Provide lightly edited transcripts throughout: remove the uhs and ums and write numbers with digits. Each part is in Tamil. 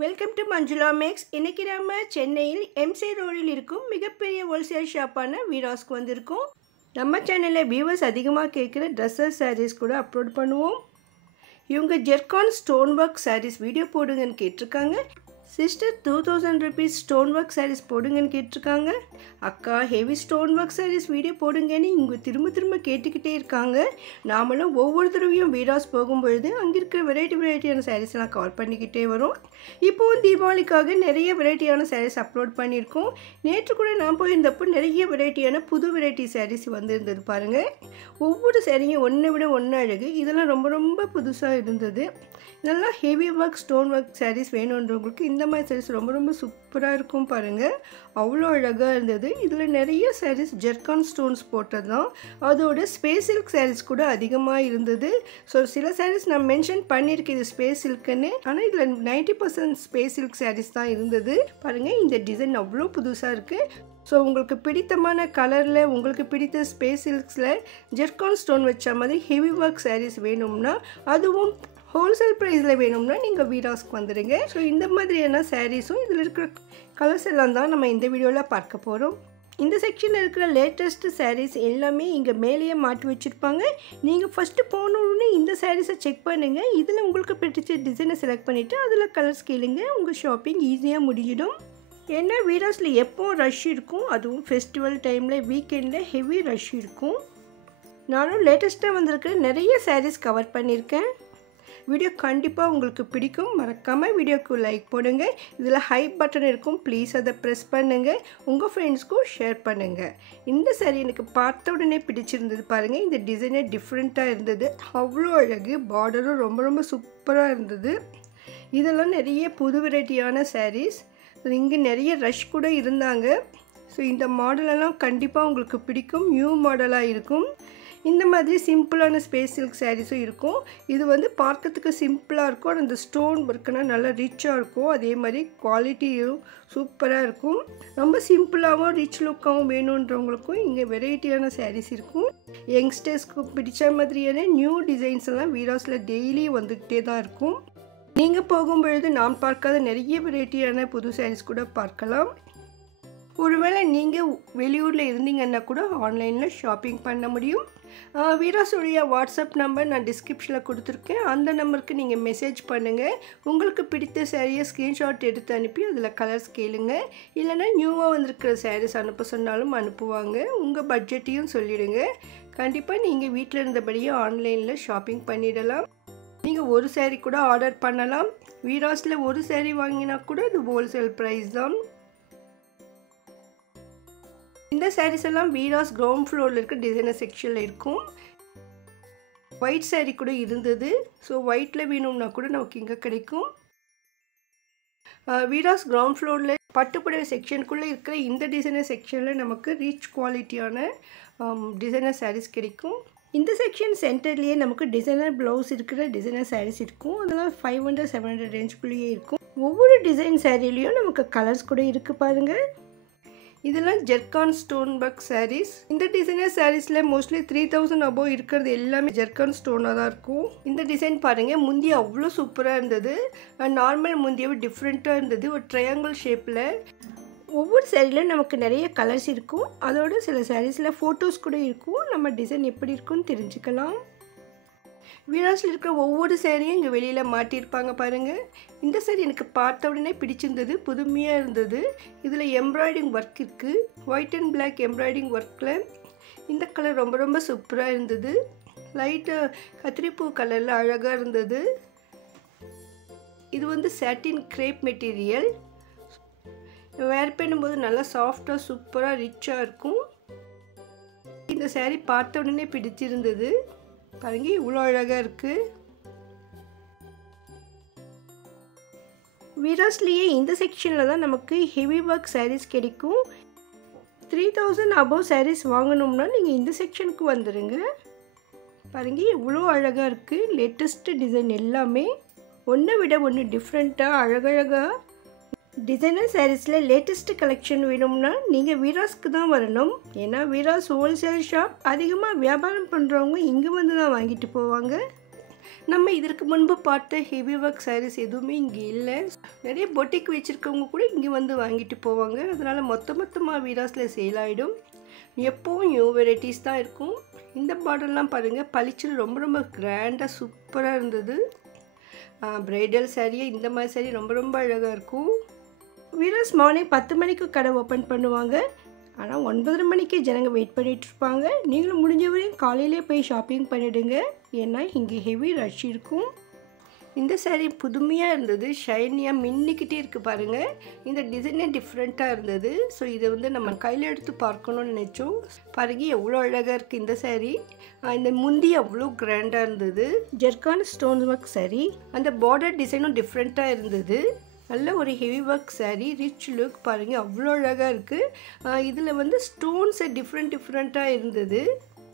Welcome to Manjula maths. இன்றைக்கி நம்ம சென்னையில் எம்சி ரோடில் இருக்கும் மிகப்பெரிய ஹோல்சேல் ஷாப்பான வீராஸ்க்கு வந்திருக்கோம். நம்ம சேனலில் வியூவர்ஸ் அதிகமாக கேட்குற ட்ரெஸ்ஸஸ் சாரீஸ் கூட அப்லோட் பண்ணுவோம். இவங்க zircon stone work saris video போடுங்கன்னு கேட்டிருக்காங்க. Sister 2000 rupees stone work saris போடுங்கன்னு கேட்டிருக்காங்க. அக்கா heavy stone work saris video போடுங்கன்னு இவங்க திரும்ப கேட்டுக்கிட்டே இருக்காங்க. நாமளும் ஒவ்வொரு தடவையும் வீராஸ் போகும்பொழுது அங்கே இருக்கிற வெரைட்டியான சாரீஸ்லாம் கவர் பண்ணிக்கிட்டே வரும். இப்போவும் தீபாவளிக்காக நிறைய வெரைட்டியான சாரீஸ் அப்லோட் பண்ணியிருக்கோம். நேற்று கூட நான் போயிருந்தப்போ நிறைய வெரைட்டியான புது வெரைட்டி சாரீஸ் வந்திருந்தது பாருங்கள். ஒவ்வொரு சாரியும் ஒன்றை விட ஒன்று அழகு. இதெல்லாம் ரொம்ப புதுசாக இருந்தது. நல்லா heavy work stone work sarees வேணுன்றவங்களுக்கு இந்த மாதிரி சாரீஸ் ரொம்ப சூப்பராக இருக்கும் பாருங்கள். அவ்வளோ அழகாக இருந்தது. இதில் நிறைய சாரீஸ் ஜெர்கான் ஸ்டோன்ஸ் போட்டது தான். அதோட ஸ்பேஸ் சில்க் சாரீஸ் கூட அதிகமாக இருந்தது. ஸோ சில சாரீஸ் நான் மென்ஷன் பண்ணியிருக்கேன் இது ஸ்பேஸ் சில்க்குன்னு. ஆனால் இதில் 90% ஸ்பேஸ் சில்க் சாரீஸ் தான் இருந்தது பாருங்கள். இந்த டிசைன் அவ்வளோ புதுசாக இருக்குது. ஸோ உங்களுக்கு பிடித்தமான கலரில் உங்களுக்கு பிடித்த ஸ்பேஸ் சில்க்ஸில் ஜெர்கான் ஸ்டோன் வச்ச மாதிரி ஹெவி ஒர்க் சாரீஸ் வேணும்னா, அதுவும் ஹோல்சேல் ப்ரைஸில் வேணும்னா நீங்கள் வீராஸ்க்கு வந்துடுங்க. ஸோ இந்த மாதிரியான சாரீஸும் இதில் இருக்கிற கலர்ஸ் எல்லாம் தான் நம்ம இந்த வீடியோவில் பார்க்க போகிறோம். இந்த செக்ஷனில் இருக்கிற லேட்டஸ்ட்டு சாரீஸ் எல்லாமே இங்கே மேலேயே மாட்டி வச்சுருப்பாங்க. நீங்கள் ஃபஸ்ட்டு போகணுன்னு இந்த சாரீஸை செக் பண்ணுங்கள். இதில் உங்களுக்கு பிடிச்ச டிசைனை செலக்ட் பண்ணிவிட்டு அதில் கலர்ஸ் கேளுங்க. உங்கள் ஷாப்பிங் ஈஸியாக முடிஞ்சிடும். ஏன்னா வீராஸில் எப்போவும் ரஷ் இருக்கும். அதுவும் ஃபெஸ்டிவல் டைமில் வீக்கெண்டில் ஹெவி ரஷ் இருக்கும். நானும் லேட்டஸ்ட்டாக வந்திருக்கிற நிறைய சாரீஸ் கவர் பண்ணியிருக்கேன். வீடியோ கண்டிப்பாக உங்களுக்கு பிடிக்கும். மறக்காமல் வீடியோக்கு லைக் போடுங்க. இதில் ஹைப் பட்டன் இருக்கும், ப்ளீஸ் அதை ப்ரெஸ் பண்ணுங்கள். உங்கள் ஃப்ரெண்ட்ஸ்க்கும் ஷேர் பண்ணுங்கள். இந்த சாரீ எனக்கு பார்த்த உடனே பிடிச்சிருந்தது பாருங்கள். இந்த டிசைனே டிஃப்ரெண்ட்டாக இருந்தது. அவ்வளோ அழகு. பார்டரும் ரொம்ப சூப்பராக இருந்தது. இதெல்லாம் நிறைய புது வெரைட்டியான சாரீஸ். இங்கே நிறைய ரஷ் கூட இருந்தாங்க. ஸோ இந்த மாடலெல்லாம் கண்டிப்பாக உங்களுக்கு பிடிக்கும். நியூ மாடலாக இருக்கும். இந்த மாதிரி சிம்பிளான ஸ்பேஸ் சில்க் சாரீஸும் இருக்கும். இது பார்க்கறதுக்கு சிம்பிளாக இருக்கும். ஆனால் இந்த ஸ்டோன் ஒர்க்குனா நல்லா ரிச்சாக இருக்கும். அதே மாதிரி குவாலிட்டியும் சூப்பராக இருக்கும். ரொம்ப சிம்பிளாகவும் ரிச் லுக்காகவும் வேணுன்றவங்களுக்கும் இங்கே வெரைட்டியான சாரீஸ் இருக்கும். யங்ஸ்டர்ஸ்க்கு பிடிச்ச மாதிரியான நியூ டிசைன்ஸ் எல்லாம் வீராஸில் டெய்லி வந்துக்கிட்டே தான் இருக்கும். நீங்கள் போகும்பொழுது நான் பார்க்காத நிறைய வெரைட்டியான புது சாரீஸ் கூட பார்க்கலாம். ஒருவேளை நீங்கள் வெளியூரில் இருந்தீங்கன்னா கூட ஆன்லைனில் ஷாப்பிங் பண்ண முடியும். வீராஸுடைய வாட்ஸ்அப் நம்பர் நான் டிஸ்கிரிப்ஷனில் கொடுத்துருக்கேன். அந்த நம்பருக்கு நீங்கள் மெசேஜ் பண்ணுங்கள். உங்களுக்கு பிடித்த சாரியை ஸ்க்ரீன்ஷாட் எடுத்து அனுப்பி அதில் கலர்ஸ் கேளுங்க. இல்லைனா நியூவாக வந்திருக்கிற சாரீஸ் அனுப்ப சொன்னாலும் அனுப்புவாங்க. உங்கள் பட்ஜெட்டையும் சொல்லிவிடுங்க. கண்டிப்பாக நீங்கள் வீட்டில் இருந்தபடியே ஆன்லைனில் ஷாப்பிங் பண்ணிடலாம். நீங்கள் ஒரு சாரீ கூட ஆர்டர் பண்ணலாம். வீராஸில் ஒரு சாரீ வாங்கினா கூட இது ஹோல்சேல் ப்ரைஸ் தான். இந்த சாரீஸ் எல்லாம் வீராஸ் கிரவுண்ட் ஃப்ளோரில் இருக்க டிசைனர் செக்ஷனில் இருக்கும். ஒயிட் சாரீ கூட இருந்தது. ஸோ ஒயிட்டில் வேணும்னா கூட நமக்கு இங்கே கிடைக்கும். வீராஸ் கிரவுண்ட் ஃப்ளோரில் பட்டுப்புடவை செக்ஷனுக்குள்ளே இருக்கிற இந்த டிசைனர் செக்ஷனில் நமக்கு ரிச் குவாலிட்டியான டிசைனர் சாரீஸ் கிடைக்கும். இந்த செக்ஷன் சென்டர்லேயே நமக்கு டிசைனர் ப்ளவுஸ் இருக்கிற டிசைனர் சாரீஸ் இருக்கும். அதெல்லாம் 500-700 ரேஞ்சுக்குள்ளேயே இருக்கும். ஒவ்வொரு டிசைன் சாரீலையும் நமக்கு கலர்ஸ் கூட இருக்குது பாருங்கள். இதெல்லாம் ஜெர்கான் ஸ்டோன் ஒர்க் சாரீஸ். இந்த டிசைனர் சாரீஸில் மோஸ்ட்லி 3000 அபோவ் இருக்கிறது எல்லாமே ஜெர்கான் ஸ்டோனாக தான் இருக்கும். இந்த டிசைன் பாருங்கள். முந்தி அவ்வளோ சூப்பராக இருந்தது. நார்மல் முந்தியவும் டிஃப்ரெண்ட்டாக இருந்தது. ஒரு ட்ரையாங்கிள் ஷேப்பில். ஒவ்வொரு சாரியில் நமக்கு நிறைய கலர்ஸ் இருக்கும். அதோட சில சாரீஸில் ஃபோட்டோஸ் கூட இருக்கும். நம்ம டிசைன் எப்படி இருக்குன்னு தெரிஞ்சுக்கலாம். வீராஸில் இருக்கிற ஒவ்வொரு சாரியும் இங்கே வெளியில் மாட்டியிருப்பாங்க பாருங்கள். இந்த சாரி எனக்கு பார்த்த உடனே பிடிச்சிருந்தது. புதுமையாக இருந்தது. இதில் எம்ப்ராய்டிங் ஒர்க் இருக்குது. ஒயிட் அண்ட் பிளாக் எம்ப்ராய்டிஙங் ஒர்க்கில் இந்த கலர் ரொம்ப சூப்பராக இருந்தது. லைட்டு கத்திரிப்பூ கலரில் அழகாக இருந்தது. இது சாட்டின் கிரேப் மெட்டீரியல். வேர் பண்ணும்போது நல்லா சாஃப்டாக சூப்பராக ரிச்சாக இருக்கும். இந்த சாரி பார்த்த உடனே பிடிச்சிருந்தது பாருங்க. இவ்வளோ அழகாக இருக்குது. வீராஸ்லேயே இந்த செக்ஷனில் தான் நமக்கு ஹெவி ஒர்க் சாரீஸ் கிடைக்கும். 3000 அபோவ் சாரீஸ் வாங்கணும்னா நீங்கள் இந்த செக்ஷனுக்கு வந்துடுங்க. பாருங்க இவ்வளோ அழகாக இருக்குது. லேட்டஸ்ட்டு டிசைன் எல்லாமே ஒன்றை விட ஒன்று டிஃப்ரெண்ட்டாக அழகழகாக டிசைனர் சாரீஸில் லேட்டஸ்ட்டு கலெக்ஷன் வேணும்னா நீங்கள் வீராஸ்க்கு தான் வரணும். ஏன்னா வீராஸ் ஹோல்சேல் ஷாப். அதிகமாக வியாபாரம் பண்ணுறவங்க இங்கே வந்து தான் வாங்கிட்டு போவாங்க. நம்ம இதற்கு முன்பு பார்த்த ஹெவி ஒர்க் சாரீஸ் எதுவுமே இங்கே இல்லை. நிறைய பொட்டிக் வச்சுருக்கவங்க கூட இங்கே வந்து வாங்கிட்டு போவாங்க. அதனால் மொத்தமாக வீராஸில் சேல் ஆகிடும். எப்போவும் நியூ வெரைட்டிஸ் தான் இருக்கும். இந்த பார்டர்லாம் பாருங்கள், பளிச்சுன்னு ரொம்ப கிராண்டாக சூப்பராக இருந்தது. ப்ரைடல் சாரியே இந்த மாதிரி சாரீ ரொம்ப அழகாக இருக்கும். வீராஸ் மார்னிங் 10 மணிக்கு கடை ஓப்பன் பண்ணுவாங்க. ஆனால் 9:30 மணிக்கே ஜனங்க வெயிட் பண்ணிகிட்டு இருப்பாங்க. நீங்களும் முடிஞ்ச வரையும் காலையிலே போய் ஷாப்பிங் பண்ணிவிடுங்க. ஏன்னா இங்கே ஹெவி ரஷ் இருக்கும். இந்த சாரீ புதுமையாக இருந்தது, ஷைனியாக மின்னிக்கிட்டே இருக்குது பாருங்கள். இந்த டிசைனே டிஃப்ரெண்ட்டாக இருந்தது. ஸோ இதை வந்து நம்ம கையில் எடுத்து பார்க்கணுன்னு நினச்சோம். பாருங்கள் எவ்வளோ அழகாக இருக்குது இந்த சாரீ. இந்த முந்தி அவ்வளோ கிராண்டாக இருந்தது. Zircon stone work sari. அந்த பார்டர் டிசைனும் டிஃப்ரெண்ட்டாக இருந்தது. நல்ல ஒரு heavy work sari, rich look பாருங்கள், அவ்வளோ அழகாக இருக்குது. இதில் வந்து ஸ்டோன்ஸை டிஃப்ரெண்ட்டாக இருந்தது.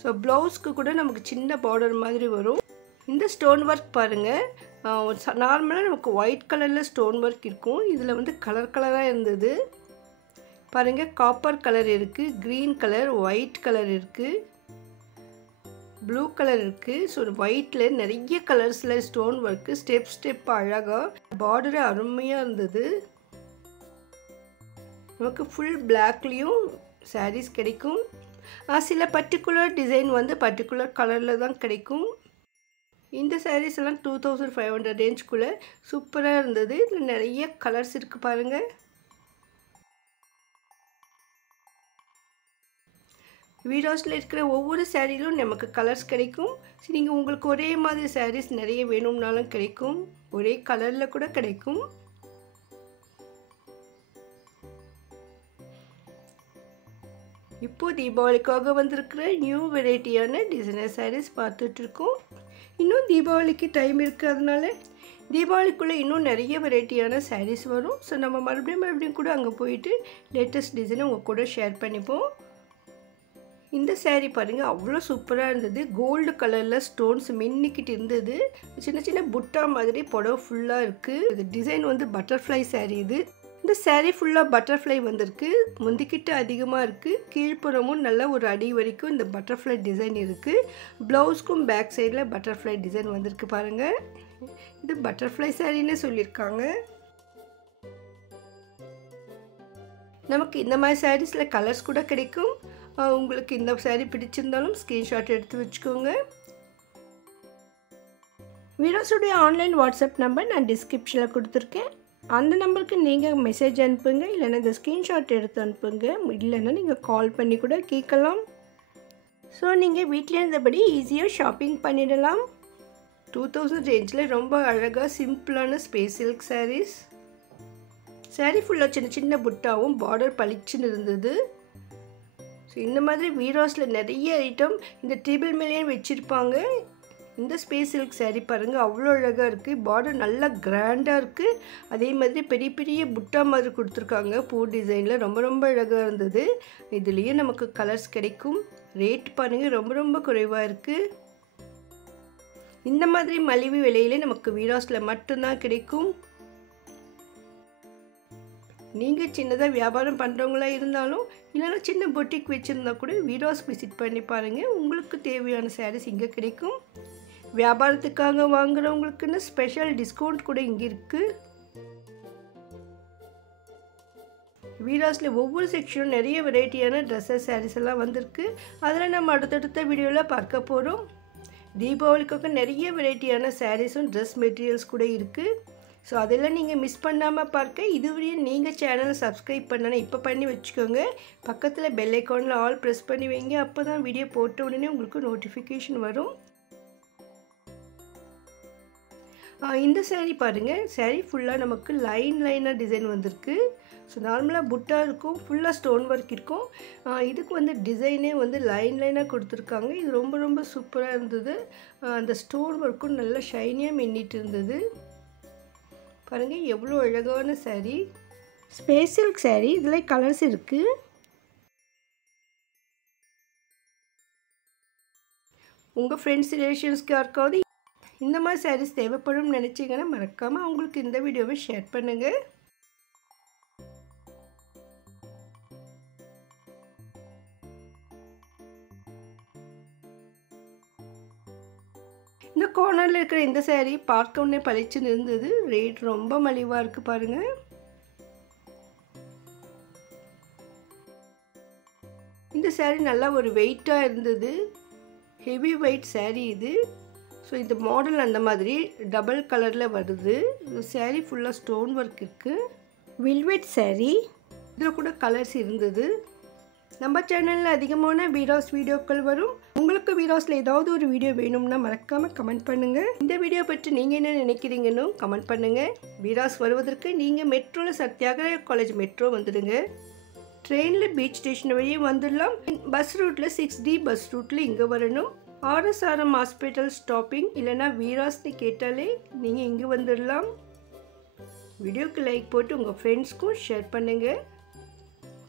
ஸோ ப்ளவுஸ்க்கு கூட நமக்கு சின்ன பார்டர் மாதிரி வரும். இந்த ஸ்டோன் ஒர்க் பாருங்கள், நார்மலாக நமக்கு ஒயிட் கலரில் ஸ்டோன் ஒர்க் இருக்கும். இதில் வந்து கலராக இருந்தது பாருங்கள். காப்பர் கலர் இருக்குது, க்ரீன் கலர், ஒயிட் கலர் இருக்குது, ப்ளூ கலர் இருக்குது. ஸோ ஒயிட்டில் நிறைய கலர்ஸில் ஸ்டோன் ஒர்க்கு, ஸ்டெப்பாக அழகாக, பார்டரு அருமையாக இருந்தது. நமக்கு ஃபுல் பிளாக்லேயும் சாரீஸ் கிடைக்கும். சில பர்டிகுலர் டிசைன் வந்து பர்டிகுலர் கலரில் தான் கிடைக்கும். இந்த சாரீஸ் எல்லாம் 2500 ரேஞ்சுக்குள்ளே சூப்பராக இருந்தது. இதில் நிறைய கலர்ஸ் இருக்குது பாருங்கள். வீராஸில் இருக்கிற ஒவ்வொரு சாரியிலும் நமக்கு கலர்ஸ் கிடைக்கும். நீங்கள் உங்களுக்கு ஒரே மாதிரி சாரீஸ் நிறைய வேணும்னாலும் கிடைக்கும், ஒரே கலரில் கூட கிடைக்கும். இப்போது தீபாவளிக்காக வந்திருக்கிற நியூ வெரைட்டியான டிசைனர் சாரீஸ் பார்த்துட்ருக்கோம். இன்னும் தீபாவளிக்கு டைம் இருக்குது, அதனால தீபாவளிக்குள்ளே இன்னும் நிறைய வெரைட்டியான சாரீஸ் வரும். ஸோ நம்ம மறுபடியும் கூட அங்கே போயிட்டு லேட்டஸ்ட் டிசைனை உங்கள் கூட ஷேர் பண்ணிப்போம். இந்த சாரீ பாருங்கள், அவ்வளோ சூப்பராக இருந்தது. கோல்டு கலரில் ஸ்டோன்ஸ் மின்னிக்கிட்டு இருந்தது. சின்ன புட்டா மாதிரி புடவை ஃபுல்லாக இருக்குது. இது டிசைன் வந்து பட்டர்ஃப்ளை சாரீ. இந்த சாரீ ஃபுல்லாக பட்டர்ஃப்ளை வந்திருக்கு. முந்திக்கிட்டு அதிகமாக இருக்குது. கீழ்ப்புறமும் நல்ல ஒரு அடி வரைக்கும் இந்த பட்டர்ஃப்ளை டிசைன் இருக்குது. ப்ளவுஸ்க்கும் பேக் சைடில் பட்டர்ஃப்ளை டிசைன் வந்திருக்கு பாருங்கள். இது பட்டர்ஃப்ளை சாரின்னு சொல்லியிருக்காங்க. நமக்கு இந்த மாதிரி சாரீஸில் கலர்ஸ் கூட கிடைக்கும். உங்களுக்கு இந்த சாரீ பிடிச்சிருந்தாலும் ஸ்க்ரீன்ஷாட் எடுத்து வச்சுக்கோங்க. வீராஸுடைய ஆன்லைன் வாட்ஸ்அப் நம்பர் நான் டிஸ்கிரிப்ஷனில் கொடுத்துருக்கேன். அந்த நம்பருக்கு நீங்கள் மெசேஜ் அனுப்புங்க, இல்லைன்னா இந்த ஸ்க்ரீன்ஷாட் எடுத்து அனுப்புங்க. இல்லைன்னா நீங்கள் கால் பண்ணி கூட கேட்கலாம். ஸோ நீங்கள் வீட்டில் இருந்தபடி ஈஸியாக ஷாப்பிங் பண்ணிடலாம். 2000 ரேஞ்சில் ரொம்ப அழகாக சிம்பிளான ஸ்பேஸ் சில்க் சாரீஸ். சாரீ ஃபுல்லாக சின்ன புட்டாவும் பார்டர் பளிச்சுன்னு இருந்தது. ஸோ இந்த மாதிரி வீராஸில் நிறைய ஐட்டம் இந்த டேபிள் மேலேயே வச்சுருப்பாங்க. இந்த ஸ்பேஸ் சில்க் சாரீ பாருங்கள், அவ்வளோ அழகாக இருக்குது. பார்டர் நல்லா கிராண்டாக இருக்குது. அதே மாதிரி பெரிய புட்டா மாதிரி கொடுத்துருக்காங்க பூ டிசைனில். ரொம்ப அழகாக இருந்தது. இதுலேயே நமக்கு கலர்ஸ் கிடைக்கும். ரேட் பாருங்கள், ரொம்ப குறைவாக இருக்குது. இந்த மாதிரி மலிவு விலையிலே நமக்கு வீராஸில் மட்டும்தான் கிடைக்கும். நீங்கள் சின்னதாக வியாபாரம் பண்ணுறவங்களா இருந்தாலும், இல்லைனா சின்ன பொட்டிக் வச்சுருந்தா கூட வீராஸ் விசிட் பண்ணி பாருங்கள். உங்களுக்கு தேவையான சாரீஸ் இங்கே கிடைக்கும். வியாபாரத்துக்காக வாங்குறவங்களுக்குன்னு ஸ்பெஷல் டிஸ்கவுண்ட் கூட இங்கே இருக்குது. வீராஸில் ஒவ்வொரு செக்ஷனும் நிறைய வெரைட்டியான ட்ரெஸ்ஸஸ் சாரீஸ் எல்லாம் வந்திருக்கு. அதில் நம்ம அடுத்தடுத்த வீடியோவில் பார்க்க போகிறோம். தீபாவளிக்காக நிறைய வெரைட்டியான சாரீஸும் ட்ரெஸ் மெட்டீரியல்ஸ் கூட இருக்குது. ஸோ அதெல்லாம் நீங்கள் மிஸ் பண்ணாமல் பார்க்க இதுவரையும் நீங்கள் சேனலை சப்ஸ்கிரைப் பண்ணணும், இப்போ பண்ணி வச்சுக்கோங்க. பக்கத்தில் பெல் ஐக்கானில் ஆல் ப்ரெஸ் பண்ணி வைங்க. அப்போ தான் வீடியோ போட்ட உடனே உங்களுக்கு நோட்டிஃபிகேஷன் வரும். இந்த சாரீ பாருங்கள், சாரீ ஃபுல்லாக நமக்கு லைனாக டிசைன் வந்திருக்கு. ஸோ நார்மலாக புட்டா இருக்கும், ஃபுல்லாக ஸ்டோன் ஒர்க் இருக்கும். இதுக்கு வந்து டிசைனே வந்து லைனாக கொடுத்துருக்காங்க. இது ரொம்ப சூப்பராக இருந்தது. அந்த ஸ்டோன் ஒர்க்கும் நல்லா ஷைனியாக மின்னிட்டு இருந்தது. பாருங்கள் எவ்வளோ அழகான சாரீ, ஸ்பேஸ் சில்க் சாரீ. இதில் கலர்ஸ் இருக்குது. உங்கள் ஃப்ரெண்ட்ஸ் ரிலேஷன்ஸ்க்கு யாருக்காவது இந்த மாதிரி சாரீஸ் தேவைப்படும் நினச்சிங்கன்னா மறக்காமல் அவங்களுக்கு இந்த வீடியோவை ஷேர் பண்ணுங்கள். இந்த கார்னரில் இருக்கிற இந்த saree பார்க்க உடனே பளிச்சுன்னு இருந்தது. ரேட் ரொம்ப மலிவாக இருக்குது பாருங்கள். இந்த saree நல்லா ஒரு வெயிட்டாக இருந்தது. ஹெவி வெயிட் saree இது. ஸோ இந்த மாடல் அந்த மாதிரி டபுள் கலரில் வருது. இந்த saree ஃபுல்லாக ஸ்டோன் ஒர்க் இருக்குது. Velvet saree. இதில் கூட கலர்ஸ் இருந்தது. நம்ம சேனலில் அதிகமான வீராஸ் வீடியோக்கள் வரும். உங்களுக்கு வீராஸில் ஏதாவது ஒரு வீடியோ வேணும்னா மறக்காமல் கமெண்ட் பண்ணுங்கள். இந்த வீடியோ பற்றி நீங்கள் என்ன நினைக்கிறீங்கன்னு கமெண்ட் பண்ணுங்கள். வீராஸ் வருவதற்கு நீங்கள் மெட்ரோவில் சத்யாகிரா காலேஜ் மெட்ரோ வந்துடுங்க. ட்ரெயினில் பீச் ஸ்டேஷன் வழியே வந்துடலாம். பஸ் ரூட்டில் 6D பஸ் ரூட்டில் இங்கே வரணும். RSRM ஹாஸ்பிட்டல் ஸ்டாப்பிங் இல்லைனா வீராஸ்னு கேட்டாலே நீங்கள் இங்கே வந்துடலாம். வீடியோக்கு லைக் போட்டு உங்கள் ஃப்ரெண்ட்ஸ்க்கும் ஷேர் பண்ணுங்கள்.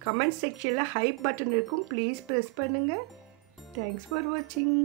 கமெண்ட் செக்ஷனில் ஹைப் பட்டன் இருக்கும், ப்ளீஸ் ப்ரெஸ் பண்ணுங்கள். தேங்க்ஸ் ஃபார் வாட்சிங்.